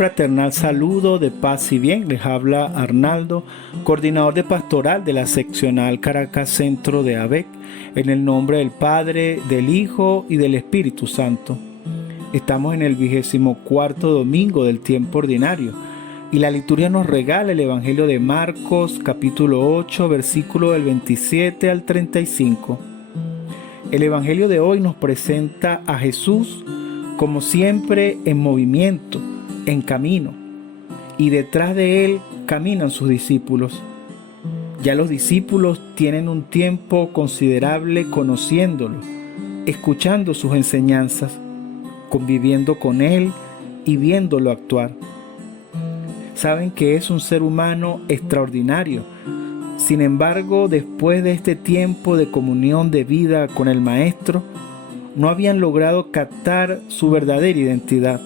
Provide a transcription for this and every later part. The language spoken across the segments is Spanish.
fraternal saludo de paz y bien. Les habla Arnaldo, coordinador de pastoral de la seccional Caracas Centro de ABEC, en el nombre del Padre, del Hijo y del Espíritu Santo. Estamos en el 24º domingo del tiempo ordinario y la liturgia nos regala el Evangelio de Marcos, capítulo 8, versículo del 27 al 35. El Evangelio de hoy nos presenta a Jesús como siempre en movimiento, en camino, y detrás de él caminan sus discípulos. Ya los discípulos tienen un tiempo considerable conociéndolo, escuchando sus enseñanzas, conviviendo con él y viéndolo actuar. Saben que es un ser humano extraordinario. Sin embargo, después de este tiempo de comunión de vida con el Maestro, no habían logrado captar su verdadera identidad.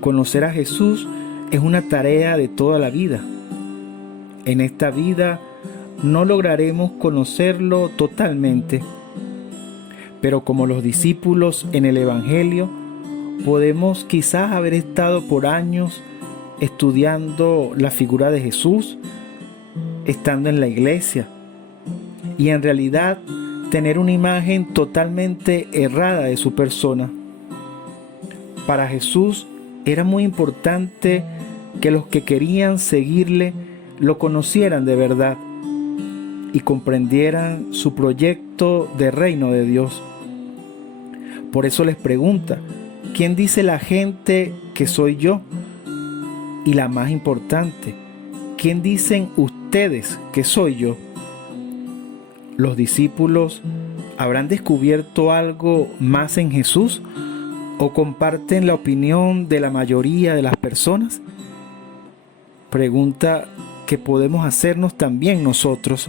Conocer a Jesús es una tarea de toda la vida. En esta vida no lograremos conocerlo totalmente, pero como los discípulos en el Evangelio, podemos quizás haber estado por años estudiando la figura de Jesús, estando en la iglesia, y en realidad tener una imagen totalmente errada de su persona. Para Jesús era muy importante que los que querían seguirle lo conocieran de verdad y comprendieran su proyecto de reino de Dios. Por eso les pregunta: ¿quién dice la gente que soy yo? Y la más importante, ¿quién dicen ustedes que soy yo? ¿Los discípulos habrán descubierto algo más en Jesús o comparten la opinión de la mayoría de las personas? Pregunta que podemos hacernos también nosotros.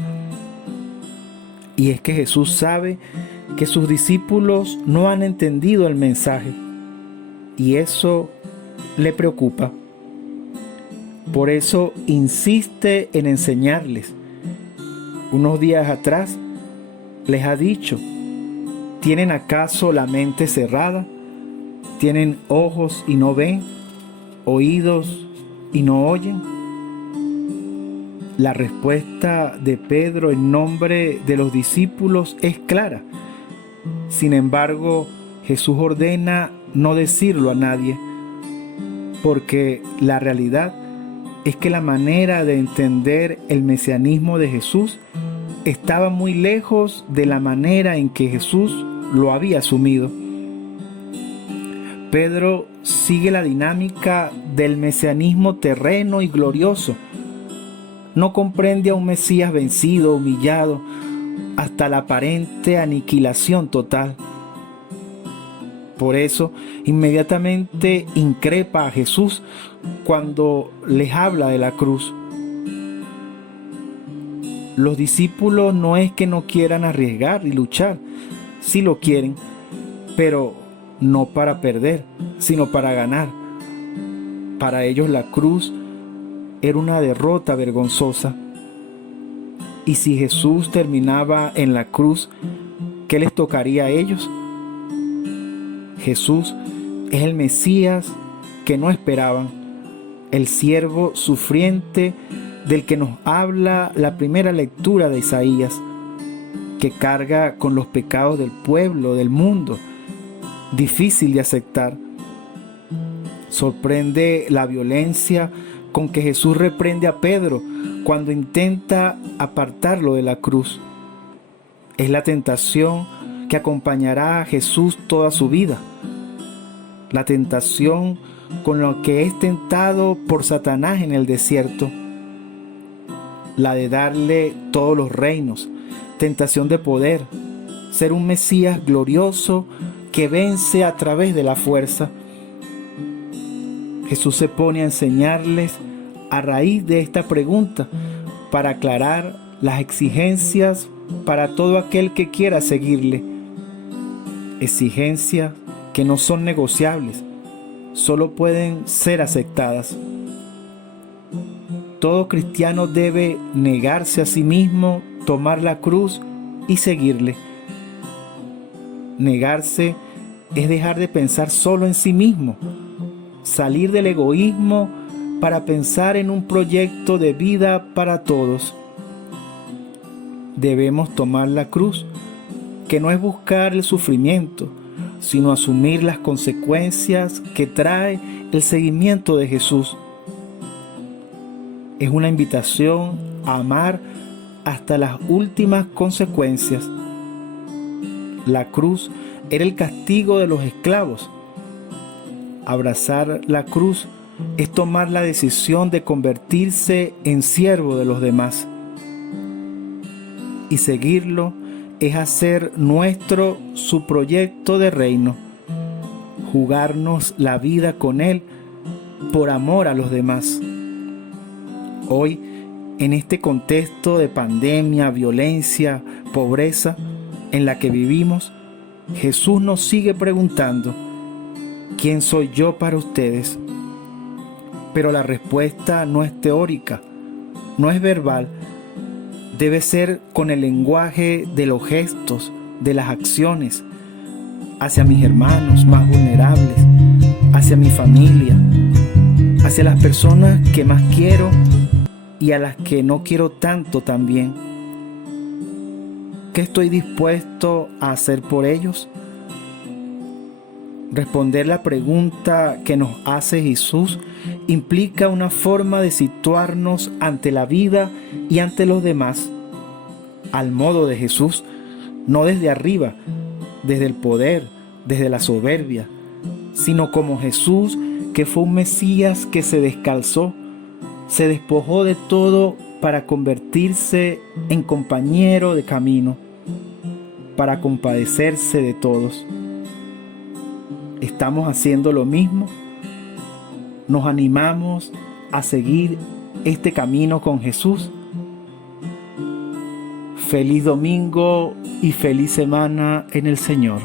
Y es que Jesús sabe que sus discípulos no han entendido el mensaje y eso le preocupa. Por eso insiste en enseñarles. Unos días atrás les ha dicho: ¿tienen acaso la mente cerrada? ¿Tienen ojos y no ven? ¿Oídos y no oyen? La respuesta de Pedro en nombre de los discípulos es clara. Sin embargo, Jesús ordena no decirlo a nadie, porque la realidad es que la manera de entender el mesianismo de Jesús estaba muy lejos de la manera en que Jesús lo había asumido. Pedro sigue la dinámica del mesianismo terreno y glorioso. No comprende a un Mesías vencido, humillado, hasta la aparente aniquilación total. Por eso, inmediatamente increpa a Jesús cuando les habla de la cruz. Los discípulos no es que no quieran arriesgar y luchar, sí lo quieren, pero no para perder, sino para ganar. Para ellos la cruz era una derrota vergonzosa. Y si Jesús terminaba en la cruz, ¿qué les tocaría a ellos? Jesús es el Mesías que no esperaban, el siervo sufriente del que nos habla la primera lectura de Isaías, que carga con los pecados del pueblo, del mundo, difícil de aceptar. Sorprende la violencia con que Jesús reprende a Pedro cuando intenta apartarlo de la cruz. Es la tentación que acompañará a Jesús toda su vida. La tentación con la que es tentado por Satanás en el desierto. La de darle todos los reinos, tentación de poder, ser un Mesías glorioso que vence a través de la fuerza. Jesús se pone a enseñarles a raíz de esta pregunta para aclarar las exigencias para todo aquel que quiera seguirle. Exigencias que no son negociables, solo pueden ser aceptadas. Todo cristiano debe negarse a sí mismo, tomar la cruz y seguirle. Negarse es dejar de pensar solo en sí mismo, salir del egoísmo para pensar en un proyecto de vida para todos. Debemos tomar la cruz, que no es buscar el sufrimiento, sino asumir las consecuencias que trae el seguimiento de Jesús. Es una invitación a amar hasta las últimas consecuencias. La cruz era el castigo de los esclavos. Abrazar la cruz es tomar la decisión de convertirse en siervo de los demás. Y seguirlo es hacer nuestro su proyecto de reino, jugarnos la vida con Él por amor a los demás. Hoy, en este contexto de pandemia, violencia, pobreza en la que vivimos, Jesús nos sigue preguntando: ¿quién soy yo para ustedes? Pero la respuesta no es teórica, no es verbal, debe ser con el lenguaje de los gestos, de las acciones, hacia mis hermanos más vulnerables, hacia mi familia, hacia las personas que más quiero y a las que no quiero tanto también. ¿Qué estoy dispuesto a hacer por ellos? Responder la pregunta que nos hace Jesús implica una forma de situarnos ante la vida y ante los demás, al modo de Jesús, no desde arriba, desde el poder, desde la soberbia, sino como Jesús, que fue un Mesías que se descalzó, se despojó de todo para convertirse en compañero de camino, para compadecerse de todos. ¿Estamos haciendo lo mismo? ¿Nos animamos a seguir este camino con Jesús? Feliz domingo y feliz semana en el Señor.